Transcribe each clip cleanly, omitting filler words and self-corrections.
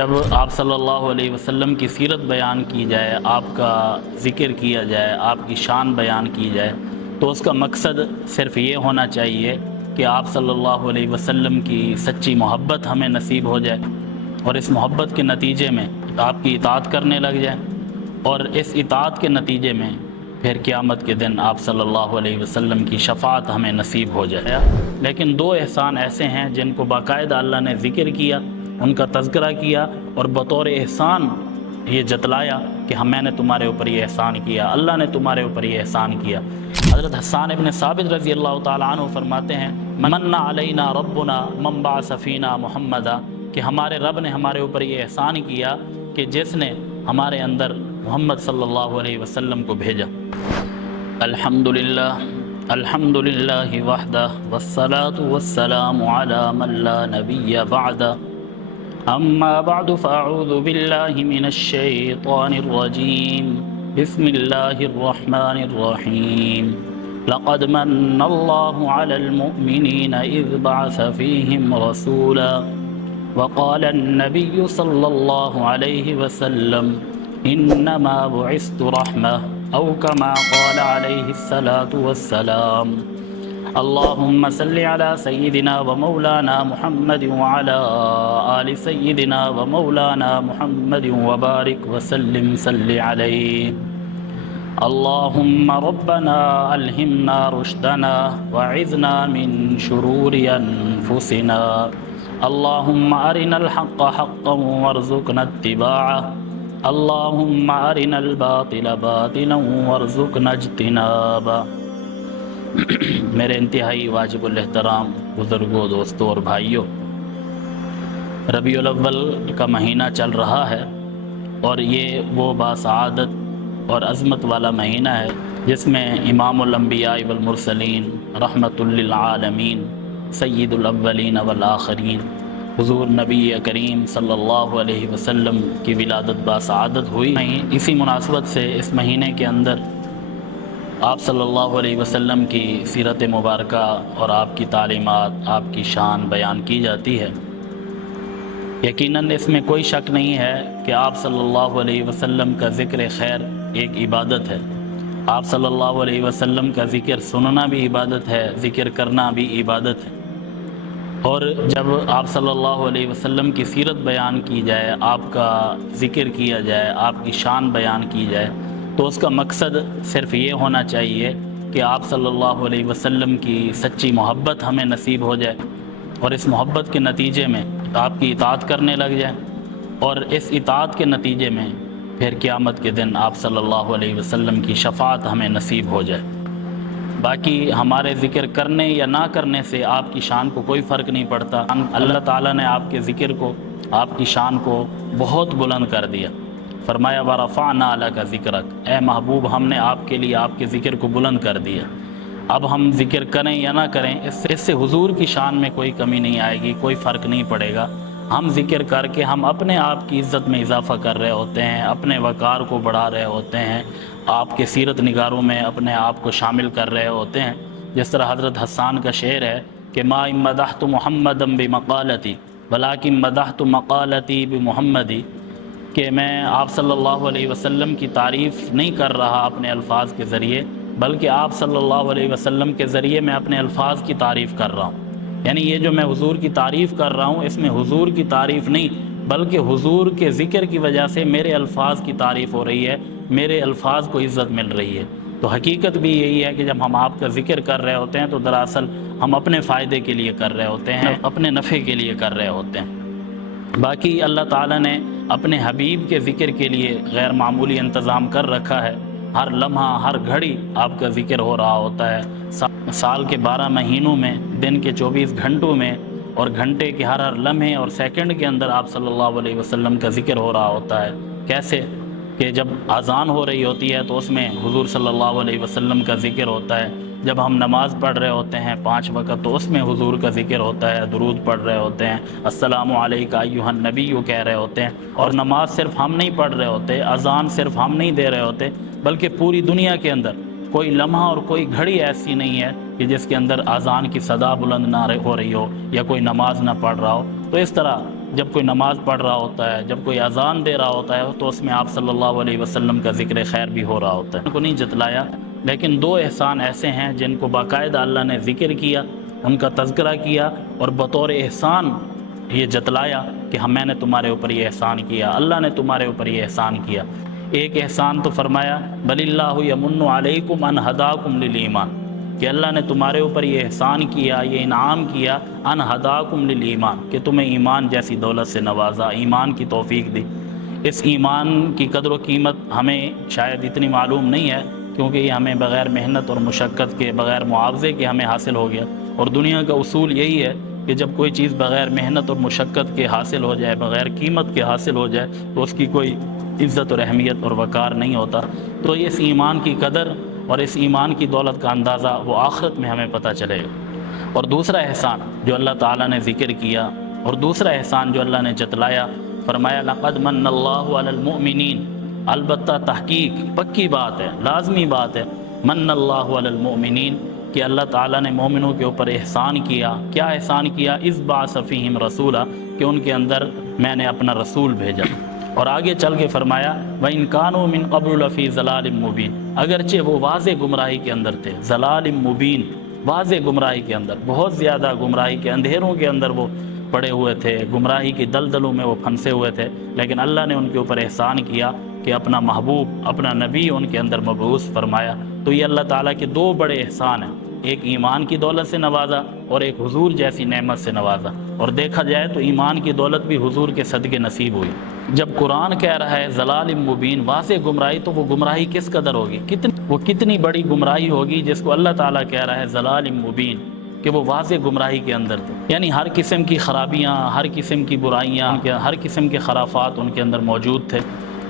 جب آپ صلی اللہ علیہ وسلم کی سیرت بیان کی جائے، آپ کا ذکر کیا جائے، آپ کی شان بیان کی جائے، تو اس کا مقصد صرف یہ ہونا چاہیے کہ آپ صلی اللہ علیہ وسلم کی سچی محبت ہمیں نصیب ہو جائے، اور اس محبت کے نتیجے میں آپ کی اطاعت کرنے لگ جائیں، اور اس اطاعت کے نتیجے میں پھر قیامت کے دن آپ صلی اللہ علیہ وسلم کی شفاعت ہمیں نصیب ہو جائے۔ لیکن دو احسان ایسے ہیں جن کو باقاعدہ اللہ نے ذکر کیا، ان کا تذکرہ کیا، اور بطور احسان یہ جتلایا کہ میں نے تمہارے اوپر یہ احسان کیا، اللہ نے تمہارے اوپر یہ احسان کیا۔ حضرت حسان ابن ثابت رضی اللہ تعالیٰ عنہ فرماتے ہیں، من علینا ربنا من بعث فینا محمدا، کہ ہمارے رب نے ہمارے اوپر یہ احسان کیا کہ جس نے ہمارے اندر محمد صلی اللہ علیہ وسلم کو بھیجا۔ الحمدللہ الحمدللہ وحدہ والصلاة والسلام علی من لا نبی بعدہ، اما بعد فاعوذ باللہ من الشیطان الرجیم، بسم اللہ الرحمن الرحیم۔ لقد من اللہ علی المؤمنین اذ بعث فیہم رسولا وقال النبی صلی اللہ علیہ وسلم انما بعثت رحمہ، او کما قال علیہ الصلاة والسلام۔ اللہم صل علی سیدنا و مولانا محمد وعلی آل سیدنا و مولانا محمد وبارک وسلم صلی علیہ۔ اللہم ربنا الہمنا رشدنا وعذنا من شرور انفسنا، اللہم ارنا الحق حقا وارزقنا اتباعہ، اللہم ارنا الباطل باطلا وارزقنا اجتنابہ۔ میرے انتہائی واجب الاحترام بزرگوں، دوستوں اور بھائیوں، ربیع الاول کا مہینہ چل رہا ہے، اور یہ وہ باسعادت اور عظمت والا مہینہ ہے جس میں امام الانبیاء والمرسلین، رحمت للعالمین، سید الاولین والآخرین، حضور نبی کریم صلی اللہ علیہ وسلم کی ولادت باسعادت ہوئی۔ اسی مناسبت سے اس مہینے کے اندر آپ صلی اللہ علیہ وسلم کی سیرت مبارکہ اور آپ کی تعلیمات، آپ کی شان بیان کی جاتی ہے۔ یقیناً اس میں کوئی شک نہیں ہے کہ آپ صلی اللہ علیہ وسلم کا ذکر خیر ایک عبادت ہے۔ آپ صلی اللہ علیہ وسلم کا ذکر سننا بھی عبادت ہے، ذکر کرنا بھی عبادت ہے۔ اور جب آپ صلی اللہ علیہ وسلم کی سیرت بیان کی جائے، آپ کا ذکر کیا جائے، آپ کی شان بیان کی جائے، تو اس کا مقصد صرف یہ ہونا چاہیے کہ آپ صلی اللہ علیہ وسلم کی سچی محبت ہمیں نصیب ہو جائے، اور اس محبت کے نتیجے میں آپ کی اطاعت کرنے لگ جائیں، اور اس اطاعت کے نتیجے میں پھر قیامت کے دن آپ صلی اللہ علیہ وسلم کی شفاعت ہمیں نصیب ہو جائے۔ باقی ہمارے ذکر کرنے یا نہ کرنے سے آپ کی شان کو کوئی فرق نہیں پڑتا۔ اللہ تعالیٰ نے آپ کے ذکر کو، آپ کی شان کو بہت بلند کر دیا۔ فرمایا وَرَفَعْنَا لَكَ ذِكْرَكَ، اے محبوب ہم نے آپ کے لیے آپ کے ذکر کو بلند کر دیا۔ اب ہم ذکر کریں یا نہ کریں، اس سے حضور کی شان میں کوئی کمی نہیں آئے گی، کوئی فرق نہیں پڑے گا۔ ہم ذکر کر کے ہم اپنے آپ کی عزت میں اضافہ کر رہے ہوتے ہیں، اپنے وقار کو بڑھا رہے ہوتے ہیں، آپ کے سیرت نگاروں میں اپنے آپ کو شامل کر رہے ہوتے ہیں۔ جس طرح حضرت حسان کا شعر ہے کہ ما ان مدحت محمدا بمقالتی ولکن مدحت مقالتی بمحمدی، کہ میں آپ صلی اللہ علیہ وسلم کی تعریف نہیں کر رہا اپنے الفاظ کے ذریعے، بلکہ آپ صلی اللہ علیہ وسلم کے ذریعے میں اپنے الفاظ کی تعریف کر رہا ہوں۔ یعنی یہ جو میں حضور کی تعریف کر رہا ہوں، اس میں حضور کی تعریف نہیں، بلکہ حضور کے ذکر کی وجہ سے میرے الفاظ کی تعریف ہو رہی ہے، میرے الفاظ کو عزت مل رہی ہے۔ تو حقیقت بھی یہی ہے کہ جب ہم آپ کا ذکر کر رہے ہوتے ہیں تو دراصل ہم اپنے فائدے کے لیے کر رہے ہوتے ہیں، اپنے نفع کے لیے کر رہے ہوتے ہیں۔ باقی اللہ تعالیٰ نے اپنے حبیب کے ذکر کے لیے غیر معمولی انتظام کر رکھا ہے۔ ہر لمحہ، ہر گھڑی آپ کا ذکر ہو رہا ہوتا ہے۔ سال کے 12 مہینوں میں، دن کے 24 گھنٹوں میں، اور گھنٹے کے ہر لمحے اور سیکنڈ کے اندر آپ صلی اللہ علیہ وسلم کا ذکر ہو رہا ہوتا ہے۔ کیسے کہ جب اذان ہو رہی ہوتی ہے تو اس میں حضور صلی اللہ علیہ وسلم کا ذکر ہوتا ہے، جب ہم نماز پڑھ رہے ہوتے ہیں 5 وقت تو اس میں حضور کا ذکر ہوتا ہے، درود پڑھ رہے ہوتے ہیں، السلام علیکہ ایھا النبی کہہ رہے ہوتے ہیں۔ اور نماز صرف ہم نہیں پڑھ رہے ہوتے، اذان صرف ہم نہیں دے رہے ہوتے، بلکہ پوری دنیا کے اندر کوئی لمحہ اور کوئی گھڑی ایسی نہیں ہے کہ جس کے اندر اذان کی صدا بلند نہ ہو رہی ہو یا کوئی نماز نہ پڑھ رہا ہو۔ تو اس طرح جب کوئی نماز پڑھ رہا ہوتا ہے، جب کوئی اذان دے رہا ہوتا ہے تو اس میں آپ صلی اللہ علیہ وسلم کا ذکر خیر بھی ہو رہا ہوتا ہے۔ ان کو نہیں جتلایا، لیکن دو احسان ایسے ہیں جن کو باقاعدہ اللہ نے ذکر کیا، ان کا تذکرہ کیا اور بطور احسان یہ جتلایا کہ میں نے تمہارے اوپر یہ احسان کیا، اللہ نے تمہارے اوپر یہ احسان کیا۔ ایک احسان تو فرمایا بل اللہ یمن علیکم ان ہداکم للایمان، کہ اللہ نے تمہارے اوپر یہ احسان کیا، یہ انعام کیا، ان ہداکم للایمان، کہ تمہیں ایمان جیسی دولت سے نوازا، ایمان کی توفیق دی۔ اس ایمان کی قدر و قیمت ہمیں شاید اتنی معلوم نہیں ہے، کیونکہ یہ ہمیں بغیر محنت اور مشقت کے، بغیر معاوضے کے ہمیں حاصل ہو گیا، اور دنیا کا اصول یہی ہے کہ جب کوئی چیز بغیر محنت اور مشقت کے حاصل ہو جائے، بغیر قیمت کے حاصل ہو جائے، تو اس کی کوئی عزت اور اہمیت اور وقار نہیں ہوتا۔ تو اس ایمان کی قدر اور اس ایمان کی دولت کا اندازہ وہ آخرت میں ہمیں پتہ چلے گا۔ اور دوسرا احسان جو اللہ تعالیٰ نے ذکر کیا، اور دوسرا احسان جو اللہ نے جتلایا، فرمایا لقد من اللہ علی المؤمنین، البتہ تحقیق پکی بات ہے، لازمی بات ہے، من اللہ علی المؤمنین، کہ اللہ تعالیٰ نے مومنوں کے اوپر احسان کیا۔ کیا احسان کیا؟ اذ بعث فیہم رسولا، کہ ان کے اندر میں نے اپنا رسول بھیجا۔ اور آگے چل کے فرمایا وَإِن كَانُوا مِن قَبْلُ لَفِي ضَلَالٍ مُبِينٍ، اگرچہ وہ واضح گمراہی کے اندر تھے، ضلال مبین، واضح گمراہی کے اندر، بہت زیادہ گمراہی کے اندھیروں کے اندر وہ پڑے ہوئے تھے، گمراہی کی دلدلوں میں وہ پھنسے ہوئے تھے، لیکن اللہ نے ان کے اوپر احسان کیا کہ اپنا محبوب، اپنا نبی ان کے اندر مبعوث فرمایا۔ تو یہ اللہ تعالیٰ کے دو بڑے احسان ہیں، ایک ایمان کی دولت سے نوازا اور ایک حضور جیسی نعمت سے نوازا۔ اور دیکھا جائے تو ایمان کی دولت بھی حضور کے صدقے نصیب ہوئی۔ جب قرآن کہہ رہا ہے ضلال مبین، واضح گمراہی، تو وہ گمراہی کس قدر ہوگی، وہ کتنی بڑی گمراہی ہوگی جس کو اللہ تعالیٰ کہہ رہا ہے ضلال مبین، کہ وہ واضح گمراہی کے اندر تھے۔ یعنی ہر قسم کی خرابیاں، ہر قسم کی برائیاں، ہر قسم کے خرافات ان کے اندر موجود تھے۔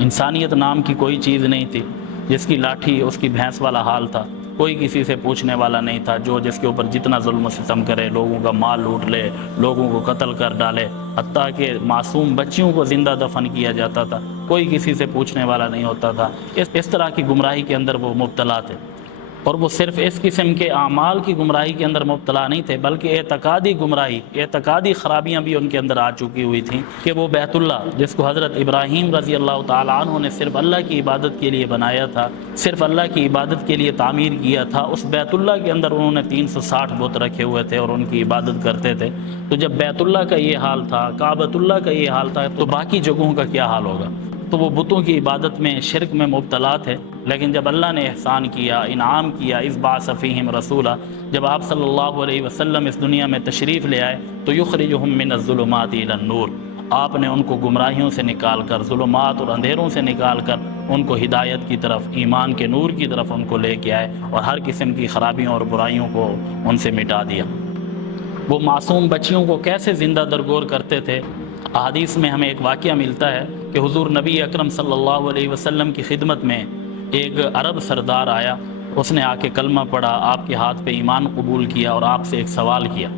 انسانیت نام کی کوئی چیز نہیں تھی، جس کی لاٹھی اس کی بھینس والا حال تھا، کوئی کسی سے پوچھنے والا نہیں تھا، جو جس کے اوپر جتنا ظلم و ستم کرے، لوگوں کا مال لوٹ لے، لوگوں کو قتل کر ڈالے، حتیٰ کہ معصوم بچیوں کو زندہ دفن کیا جاتا تھا، کوئی کسی سے پوچھنے والا نہیں ہوتا تھا۔ اس طرح کی گمراہی کے اندر وہ مبتلا تھے، اور وہ صرف اس قسم کے اعمال کی گمراہی کے اندر مبتلا نہیں تھے، بلکہ اعتقادی گمراہی، اعتقادی خرابیاں بھی ان کے اندر آ چکی ہوئی تھیں، کہ وہ بیت اللہ جس کو حضرت ابراہیم رضی اللہ تعالیٰ عنہ نے صرف اللہ کی عبادت کے لیے بنایا تھا، صرف اللہ کی عبادت کے لیے تعمیر کیا تھا، اس بیت اللہ کے اندر انہوں نے 360 بت رکھے ہوئے تھے اور ان کی عبادت کرتے تھے۔ تو جب بیت اللہ کا یہ حال تھا، کعبۃ اللہ کا یہ حال تھا، تو باقی جگہوں کا کیا حال ہوگا؟ تو وہ بتوں کی عبادت میں، شرک میں مبتلا تھے۔ لیکن جب اللہ نے احسان کیا، انعام کیا، اذ بعث فیہم رسولا، جب آپ صلی اللہ علیہ وسلم اس دنیا میں تشریف لے آئے تو یخرجہم من الظلمات الی النور، آپ نے ان کو گمراہیوں سے نکال کر، ظلمات اور اندھیروں سے نکال کر ان کو ہدایت کی طرف، ایمان کے نور کی طرف ان کو لے کے آئے، اور ہر قسم کی خرابیوں اور برائیوں کو ان سے مٹا دیا۔ وہ معصوم بچیوں کو کیسے زندہ درگور کرتے تھے؟ احادیث میں ہمیں ایک واقعہ ملتا ہے کہ حضور نبی اکرم صلی اللہ علیہ وسلم کی خدمت میں ایک عرب سردار آیا، اس نے آ کے کلمہ پڑھا، آپ کے ہاتھ پہ ایمان قبول کیا اور آپ سے ایک سوال کیا۔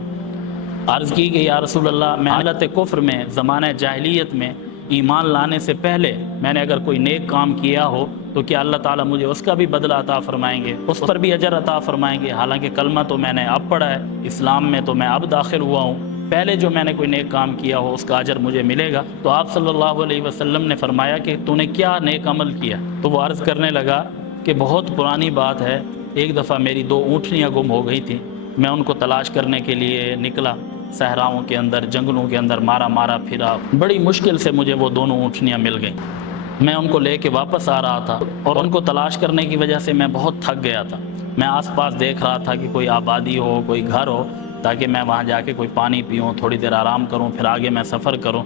عرض کی کہ یا رسول اللہ، میں حالت کفر میں، زمانہ جاہلیت میں، ایمان لانے سے پہلے میں نے اگر کوئی نیک کام کیا ہو تو کیا اللہ تعالیٰ مجھے اس کا بھی بدلہ عطا فرمائیں گے، اس پر بھی اجر عطا فرمائیں گے؟ حالانکہ کلمہ تو میں نے اب پڑھا ہے، اسلام میں تو میں اب داخل ہوا ہوں، پہلے جو میں نے کوئی نیک کام کیا ہو اس کا اجر مجھے ملے گا؟ تو آپ صلی اللہ علیہ وسلم نے فرمایا کہ تو نے کیا نیک عمل کیا؟ تو وہ عرض کرنے لگا کہ بہت پرانی بات ہے، ایک دفعہ میری 2 اونٹنیاں گم ہو گئی تھیں، میں ان کو تلاش کرنے کے لیے نکلا، صحراؤں کے اندر، جنگلوں کے اندر مارا پھرا، بڑی مشکل سے مجھے وہ دونوں اونٹنیاں مل گئیں۔ میں ان کو لے کے واپس آ رہا تھا اور ان کو تلاش کرنے کی وجہ سے میں بہت تھک گیا تھا۔ میں آس پاس دیکھ رہا تھا کہ کوئی آبادی ہو، کوئی گھر ہو، تاکہ میں وہاں جا کے کوئی پانی پیوں، تھوڑی دیر آرام کروں، پھر آگے میں سفر کروں۔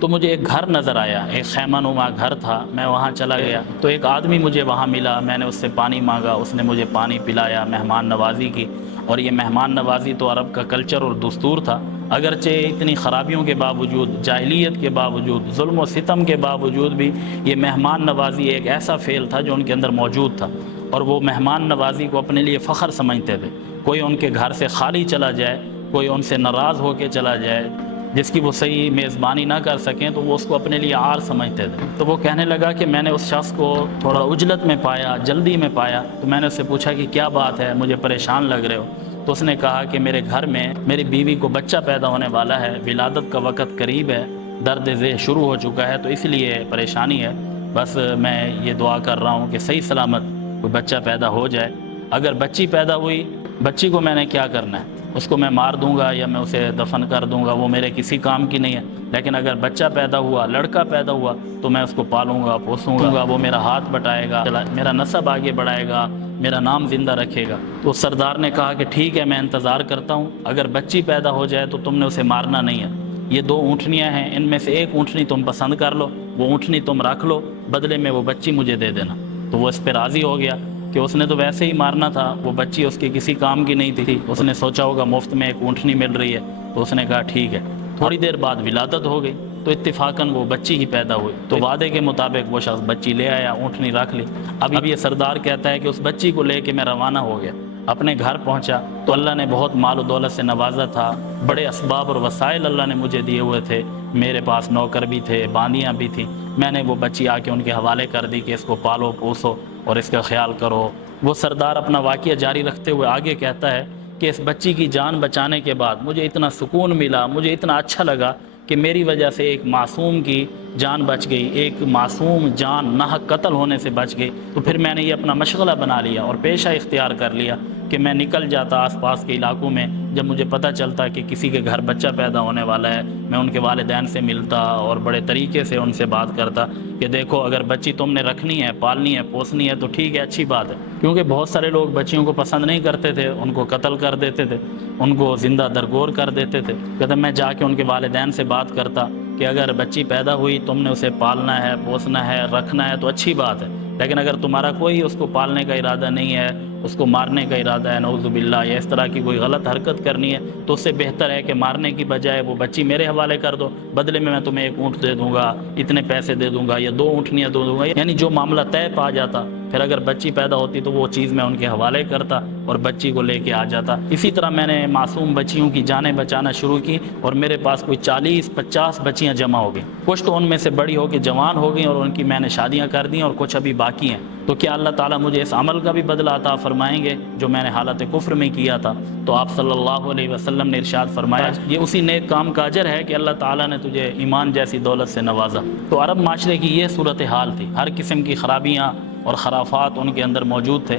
تو مجھے ایک گھر نظر آیا، ایک خیمہ نما گھر تھا، میں وہاں چلا گیا تو ایک آدمی مجھے وہاں ملا، میں نے اس سے پانی مانگا، اس نے مجھے پانی پلایا، مہمان نوازی کی۔ اور یہ مہمان نوازی تو عرب کا کلچر اور دستور تھا، اگرچہ اتنی خرابیوں کے باوجود، جاہلیت کے باوجود، ظلم و ستم کے باوجود بھی یہ مہمان نوازی ایک ایسا فعل تھا جو ان کے اندر موجود تھا، اور وہ مہمان نوازی کو اپنے لیے فخر سمجھتے تھے۔ کوئی ان کے گھر سے خالی چلا جائے، کوئی ان سے ناراض ہو کے چلا جائے، جس کی وہ صحیح میزبانی نہ کر سکیں تو وہ اس کو اپنے لیے عار سمجھتے تھے۔ تو وہ کہنے لگا کہ میں نے اس شخص کو تھوڑا عجلت میں پایا، جلدی میں پایا، تو میں نے اس سے پوچھا کہ کیا بات ہے، مجھے پریشان لگ رہے ہو؟ تو اس نے کہا کہ میرے گھر میں میری بیوی کو بچہ پیدا ہونے والا ہے، ولادت کا وقت قریب ہے، درد ذہ شروع ہو چکا ہے، تو اس لیے پریشانی ہے۔ بس میں یہ دعا کر رہا ہوں کہ صحیح سلامت کوئی بچہ پیدا ہو جائے۔ اگر بچی پیدا ہوئی، بچی کو میں نے کیا کرنا ہے؟ اس کو میں مار دوں گا یا میں اسے دفن کر دوں گا، وہ میرے کسی کام کی نہیں ہے۔ لیکن اگر بچہ پیدا ہوا، لڑکا پیدا ہوا، تو میں اس کو پالوں گا، پوسوں گا، وہ میرا ہاتھ بٹائے گا، میرا نسب آگے بڑھائے گا، میرا نام زندہ رکھے گا۔ تو سردار نے کہا کہ ٹھیک ہے، میں انتظار کرتا ہوں، اگر بچی پیدا ہو جائے تو تم نے اسے مارنا نہیں ہے۔ یہ 2 اونٹنیاں ہیں، ان میں سے ایک اونٹنی تم پسند کر لو، وہ اونٹنی تم رکھ لو، بدلے میں وہ بچی مجھے دے دینا۔ تو وہ اس پہ راضی ہو گیا کہ اس نے تو ویسے ہی مارنا تھا، وہ بچی اس کے کسی کام کی نہیں تھی، اس نے سوچا ہوگا مفت میں ایک اونٹنی مل رہی ہے، تو اس نے کہا ٹھیک ہے۔ تھوڑی دیر بعد ولادت ہو گئی، تو اتفاقاً وہ بچی ہی پیدا ہوئی، تو وعدے کے مطابق وہ شخص بچی لے آیا، اونٹنی رکھ لی۔ اب یہ سردار کہتا ہے کہ اس بچی کو لے کے میں روانہ ہو گیا، اپنے گھر پہنچا تو اللہ نے بہت مال و دولت سے نوازا تھا، بڑے اسباب اور وسائل اللہ نے مجھے دیے ہوئے تھے، میرے پاس نوکر بھی تھے، باندیاں بھی تھیں۔ میں نے وہ بچی آ کے ان کے حوالے کر دی کہ اس کو پالو پوسو اور اس کا خیال کرو۔ وہ سردار اپنا واقعہ جاری رکھتے ہوئے آگے کہتا ہے کہ اس بچی کی جان بچانے کے بعد مجھے اتنا سکون ملا، مجھے اتنا اچھا لگا کہ میری وجہ سے ایک معصوم کی جان بچ گئی، ایک معصوم جان ناحق قتل ہونے سے بچ گئی۔ تو پھر میں نے یہ اپنا مشغلہ بنا لیا اور پیشہ اختیار کر لیا کہ میں نکل جاتا آس پاس کے علاقوں میں، جب مجھے پتہ چلتا کہ کسی کے گھر بچہ پیدا ہونے والا ہے، میں ان کے والدین سے ملتا اور بڑے طریقے سے ان سے بات کرتا کہ دیکھو اگر بچی تم نے رکھنی ہے، پالنی ہے، پوسنی ہے تو ٹھیک ہے، اچھی بات ہے۔ کیونکہ بہت سارے لوگ بچیوں کو پسند نہیں کرتے تھے، ان کو قتل کر دیتے تھے، ان کو زندہ درگور کر دیتے تھے۔ کہتے میں جا کے ان کے والدین سے بات کرتا کہ اگر بچی پیدا ہوئی، تم نے اسے پالنا ہے، پوسنا ہے، رکھنا ہے تو اچھی بات ہے، لیکن اگر تمہارا کوئی اس کو پالنے کا ارادہ نہیں ہے، اس کو مارنے کا ارادہ ہے، نعوذ باللہ، یا اس طرح کی کوئی غلط حرکت کرنی ہے، تو اس سے بہتر ہے کہ مارنے کی بجائے وہ بچی میرے حوالے کر دو، بدلے میں تمہیں ایک اونٹ دے دوں گا، اتنے پیسے دے دوں گا، یا 2 اونٹنیاں دے دوں گا، یعنی جو معاملہ طے پا جاتا۔ پھر اگر بچی پیدا ہوتی تو وہ چیز میں ان کے حوالے کرتا اور بچی کو لے کے آ جاتا۔ اسی طرح میں نے معصوم بچیوں کی جانیں بچانا شروع کی اور میرے پاس کوئی 40-50 بچیاں جمع ہو گئیں۔ کچھ تو ان میں سے بڑی ہو کے جوان ہو گئیں اور ان کی میں نے شادیاں کر دیں، اور کچھ ابھی باقی ہیں۔ تو کیا اللہ تعالیٰ مجھے اس عمل کا بھی بدلہ عطا فرمائیں گے جو میں نے حالت کفر میں کیا تھا؟ تو آپ صلی اللہ علیہ وسلم نے ارشاد فرمایا یہ اسی نیک کام کا اجر ہے کہ اللہ تعالیٰ نے تجھے ایمان جیسی دولت سے نوازا۔ تو عرب معاشرے کی یہ صورتحال تھی، ہر قسم کی خرابیاں اور خرافات ان کے اندر موجود تھے۔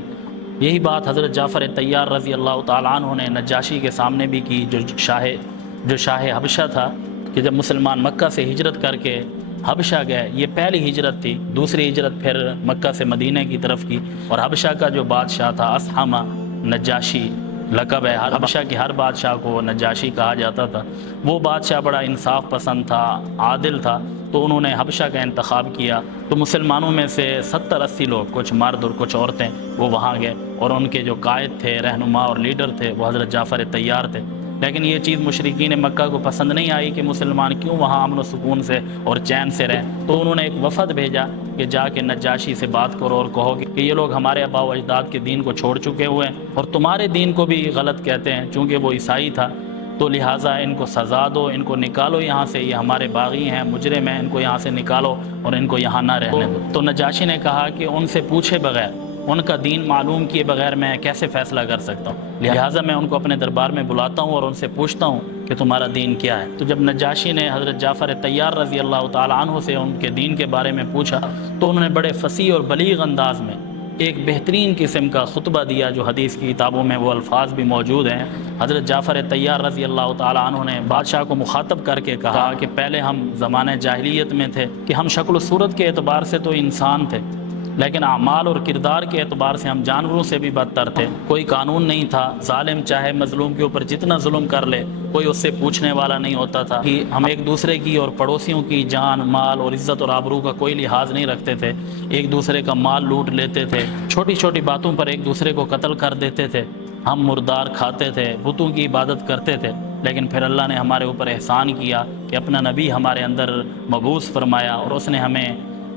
یہی بات حضرت جعفر طیار رضی اللہ تعالیٰ عنہ نے نجاشی کے سامنے بھی کی، جو شاہ حبشہ تھا، کہ جب مسلمان مکہ سے ہجرت کر کے حبشہ گئے، یہ پہلی ہجرت تھی، دوسری ہجرت پھر مکہ سے مدینہ کی طرف کی، اور حبشہ کا جو بادشاہ تھا اصحمہ، نجاشی لقب ہے، حبشہ کے ہر بادشاہ کو نجاشی کہا جاتا تھا۔ وہ بادشاہ بڑا انصاف پسند تھا، عادل تھا، تو انہوں نے حبشہ کا انتخاب کیا۔ تو مسلمانوں میں سے 70-80 لوگ، کچھ مرد اور کچھ عورتیں، وہ وہاں گئے، اور ان کے جو قائد تھے، رہنما اور لیڈر تھے، وہ حضرت جعفر طیار تھے۔ لیکن یہ چیز مشرکین مکہ کو پسند نہیں آئی کہ مسلمان کیوں وہاں امن و سکون سے اور چین سے رہیں، تو انہوں نے ایک وفد بھیجا کہ جا کے نجاشی سے بات کرو اور کہو کہ یہ لوگ ہمارے آباء و اجداد کے دین کو چھوڑ چکے ہوئے ہیں اور تمہارے دین کو بھی غلط کہتے ہیں، چونکہ وہ عیسائی تھا، تو لہٰذا ان کو سزا دو، ان کو نکالو یہاں سے، یہ ہمارے باغی ہیں، مجرم ہیں، ان کو یہاں سے نکالو اور ان کو یہاں نہ رہنے دو۔ تو نجاشی نے کہا کہ ان سے پوچھے بغیر، ان کا دین معلوم کیے بغیر میں کیسے فیصلہ کر سکتا ہوں، لہٰذا میں ان کو اپنے دربار میں بلاتا ہوں اور ان سے پوچھتا ہوں کہ تمہارا دین کیا ہے۔ تو جب نجاشی نے حضرت جعفر طیار رضی اللہ تعالیٰ عنہ سے ان کے دین کے بارے میں پوچھا، تو انہوں نے بڑے فصیح اور بلیغ انداز میں ایک بہترین قسم کا خطبہ دیا، جو حدیث کی کتابوں میں وہ الفاظ بھی موجود ہیں۔ حضرت جعفر طیار رضی اللہ تعالیٰ عنہ نے بادشاہ کو مخاطب کر کے کہا کہ پہلے ہم زمانہ جاہلیت میں تھے کہ ہم شکل و صورت کے اعتبار سے تو انسان تھے، لیکن اعمال اور کردار کے اعتبار سے ہم جانوروں سے بھی بدتر تھے۔ کوئی قانون نہیں تھا، ظالم چاہے مظلوم کے اوپر جتنا ظلم کر لے کوئی اس سے پوچھنے والا نہیں ہوتا تھا، کہ ہم ایک دوسرے کی اور پڑوسیوں کی جان، مال اور عزت اور آبرو کا کوئی لحاظ نہیں رکھتے تھے، ایک دوسرے کا مال لوٹ لیتے تھے، چھوٹی چھوٹی باتوں پر ایک دوسرے کو قتل کر دیتے تھے، ہم مردار کھاتے تھے، بتوں کی عبادت کرتے تھے۔ لیکن پھر اللہ نے ہمارے اوپر احسان کیا کہ اپنا نبی ہمارے اندر مبعوث فرمایا، اور اس نے ہمیں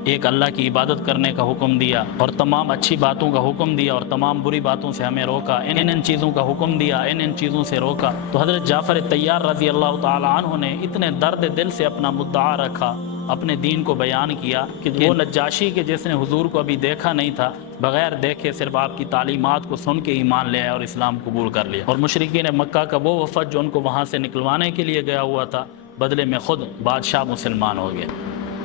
ایک اللہ کی عبادت کرنے کا حکم دیا اور تمام اچھی باتوں کا حکم دیا اور تمام بری باتوں سے ہمیں روکا، ان چیزوں کا حکم دیا، ان چیزوں سے روکا۔ تو حضرت جعفر طیار رضی اللہ تعالیٰ عنہ نے اتنے درد دل سے اپنا مدعا رکھا، اپنے دین کو بیان کیا کہ وہ نجاشی کے جس نے حضور کو ابھی دیکھا نہیں تھا، بغیر دیکھے صرف آپ کی تعلیمات کو سن کے ایمان لے آیا اور اسلام قبول کر لیا۔ اور مشرکین مکہ کا وہ وفد جو ان کو وہاں سے نکلوانے کے لیے گیا ہوا تھا، بدلے میں خود بادشاہ مسلمان ہو گیا۔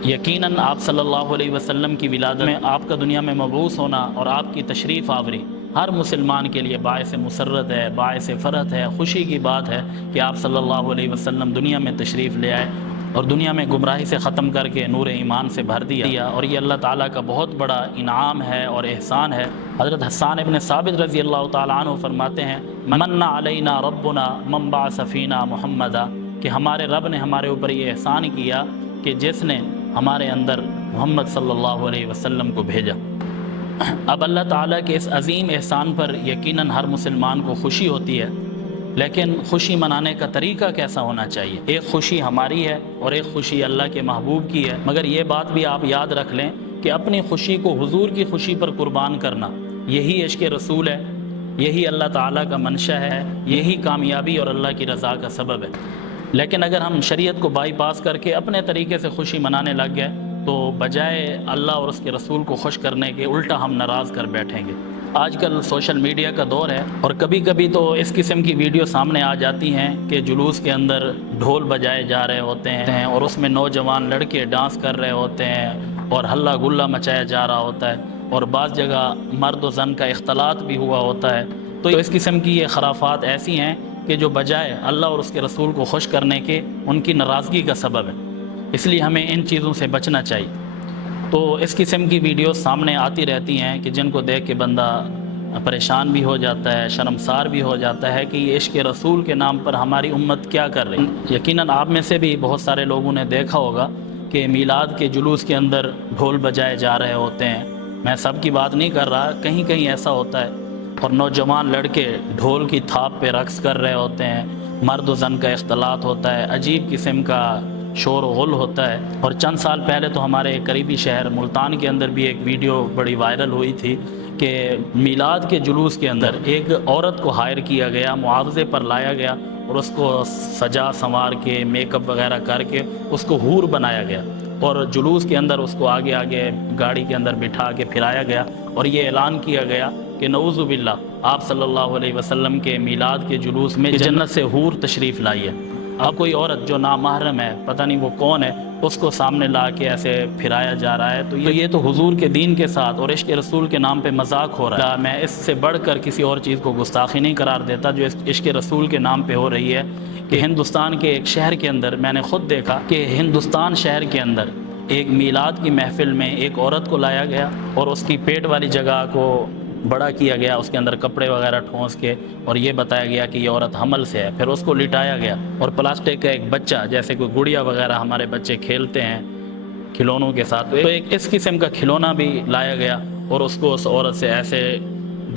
یقیناً آپ صلی اللہ علیہ وسلم کی ولادت میں آپ کا دنیا میں مبعوث ہونا اور آپ کی تشریف آوری ہر مسلمان کے لیے باعث مسرت ہے، باعث فرحت ہے، خوشی کی بات ہے کہ آپ صلی اللہ علیہ وسلم دنیا میں تشریف لے آئے اور دنیا میں گمراہی سے ختم کر کے نور ایمان سے بھر دیا، اور یہ اللہ تعالیٰ کا بہت بڑا انعام ہے اور احسان ہے۔ حضرت حسان ابن ثابت رضی اللہ تعالیٰ عنہ فرماتے ہیں من علینا ربنا من بعث فینا محمدا، کہ ہمارے رب نے ہمارے اوپر یہ احسان کیا کہ جس نے ہمارے اندر محمد صلی اللہ علیہ وسلم کو بھیجا۔ اب اللہ تعالیٰ کے اس عظیم احسان پر یقیناً ہر مسلمان کو خوشی ہوتی ہے، لیکن خوشی منانے کا طریقہ کیسا ہونا چاہیے؟ ایک خوشی ہماری ہے اور ایک خوشی اللہ کے محبوب کی ہے، مگر یہ بات بھی آپ یاد رکھ لیں کہ اپنی خوشی کو حضور کی خوشی پر قربان کرنا یہی عشق رسول ہے، یہی اللہ تعالیٰ کا منشا ہے، یہی کامیابی اور اللہ کی رضا کا سبب ہے۔ لیکن اگر ہم شریعت کو بائی پاس کر کے اپنے طریقے سے خوشی منانے لگ گئے تو بجائے اللہ اور اس کے رسول کو خوش کرنے کے الٹا ہم ناراض کر بیٹھیں گے۔ آج کل سوشل میڈیا کا دور ہے اور کبھی کبھی تو اس قسم کی ویڈیو سامنے آ جاتی ہیں کہ جلوس کے اندر ڈھول بجائے جا رہے ہوتے ہیں اور اس میں نوجوان لڑکے ڈانس کر رہے ہوتے ہیں اور ہلا گلا مچایا جا رہا ہوتا ہے، اور بعض جگہ مرد و زن کا اختلاط بھی ہوا ہوتا ہے۔ تو اس قسم کی یہ خرافات ایسی ہیں کہ جو بجائے اللہ اور اس کے رسول کو خوش کرنے کے ان کی ناراضگی کا سبب ہے، اس لیے ہمیں ان چیزوں سے بچنا چاہیے۔ تو اس قسم کی ویڈیوز سامنے آتی رہتی ہیں کہ جن کو دیکھ کے بندہ پریشان بھی ہو جاتا ہے، شرمسار بھی ہو جاتا ہے کہ یہ عشق رسول کے نام پر ہماری امت کیا کر رہی ہے۔ یقیناً آپ میں سے بھی بہت سارے لوگوں نے دیکھا ہوگا کہ میلاد کے جلوس کے اندر ڈھول بجائے جا رہے ہوتے ہیں۔ میں سب کی بات نہیں کر رہا، کہیں کہیں ایسا ہوتا ہے، اور نوجوان لڑکے ڈھول کی تھاپ پہ رقص کر رہے ہوتے ہیں، مرد و زن کا اختلاط ہوتا ہے، عجیب قسم کا شور و غل ہوتا ہے۔ اور چند سال پہلے تو ہمارے قریبی شہر ملتان کے اندر بھی ایک ویڈیو بڑی وائرل ہوئی تھی کہ میلاد کے جلوس کے اندر ایک عورت کو ہائر کیا گیا، معاوضے پر لایا گیا اور اس کو سجا سنوار کے میک اپ وغیرہ کر کے اس کو حور بنایا گیا، اور جلوس کے اندر اس کو آگے آگے گاڑی کے اندر بٹھا کے پھرایا گیا، اور یہ اعلان کیا گیا کہ نعوذ باللہ آپ صلی اللہ علیہ وسلم کے میلاد کے جلوس میں جنت سے حور تشریف لائی ہے۔ اب کوئی عورت جو نامحرم ہے، پتہ نہیں وہ کون ہے، اس کو سامنے لا کے ایسے پھرایا جا رہا ہے، تو یہ تو حضور کے دین کے ساتھ اور عشق رسول کے نام پہ مذاق ہو رہا ہے۔ میں اس سے بڑھ کر کسی اور چیز کو گستاخی نہیں قرار دیتا جو عشق رسول کے نام پہ ہو رہی ہے کہ ہندوستان کے ایک شہر کے اندر میں نے خود دیکھا کہ ہندوستان شہر کے اندر ایک میلاد کی محفل میں ایک عورت کو لایا گیا اور اس کی پیٹ والی جگہ کو بڑا کیا گیا، اس کے اندر کپڑے وغیرہ ٹھونس کے، اور یہ بتایا گیا کہ یہ عورت حمل سے ہے۔ پھر اس کو لٹایا گیا اور پلاسٹک کا ایک بچہ، جیسے کوئی گڑیا وغیرہ ہمارے بچے کھیلتے ہیں کھلونوں کے ساتھ، تو ایک اس قسم کا کھلونا بھی لایا گیا اور اس کو اس عورت سے ایسے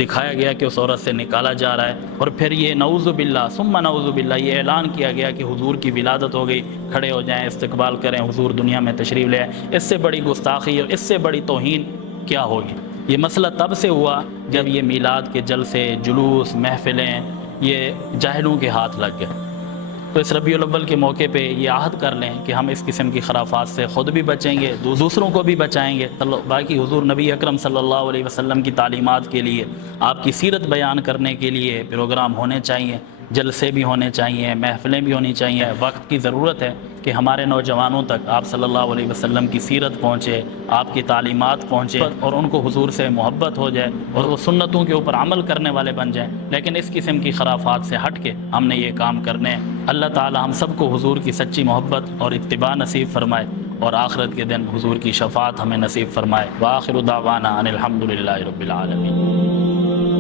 دکھایا گیا کہ اس عورت سے نکالا جا رہا ہے، اور پھر یہ نعوذ باللہ ثم نعوذ باللہ یہ اعلان کیا گیا کہ حضور کی ولادت ہو گئی، کھڑے ہو جائیں، استقبال کریں، حضور دنیا میں تشریف لے آئے۔ اس سے بڑی گستاخی اور اس سے بڑی توہین کیا ہوگی؟ یہ مسئلہ تب سے ہوا جب یہ میلاد کے جلسے، جلوس، محفلیں یہ جاہلوں کے ہاتھ لگ گئے۔ تو اس ربیع الاول کے موقع پہ یہ عہد کر لیں کہ ہم اس قسم کی خرافات سے خود بھی بچیں گے، دوسروں کو بھی بچائیں گے۔ باقی حضور نبی اکرم صلی اللہ علیہ وسلم کی تعلیمات کے لیے، آپ کی سیرت بیان کرنے کے لیے پروگرام ہونے چاہیے، جلسے بھی ہونے چاہیے، محفلیں بھی ہونی چاہیے۔ وقت کی ضرورت ہے کہ ہمارے نوجوانوں تک آپ صلی اللہ علیہ وسلم کی سیرت پہنچے، آپ کی تعلیمات پہنچے، اور ان کو حضور سے محبت ہو جائے اور وہ سنتوں کے اوپر عمل کرنے والے بن جائیں۔ لیکن اس قسم کی خرافات سے ہٹ کے ہم نے یہ کام کرنے ہیں۔ اللہ تعالی ہم سب کو حضور کی سچی محبت اور اتباع نصیب فرمائے، اور آخرت کے دن حضور کی شفاعت ہمیں نصیب فرمائے۔ وآخر دعوانا ان الحمد للہ رب العالمین۔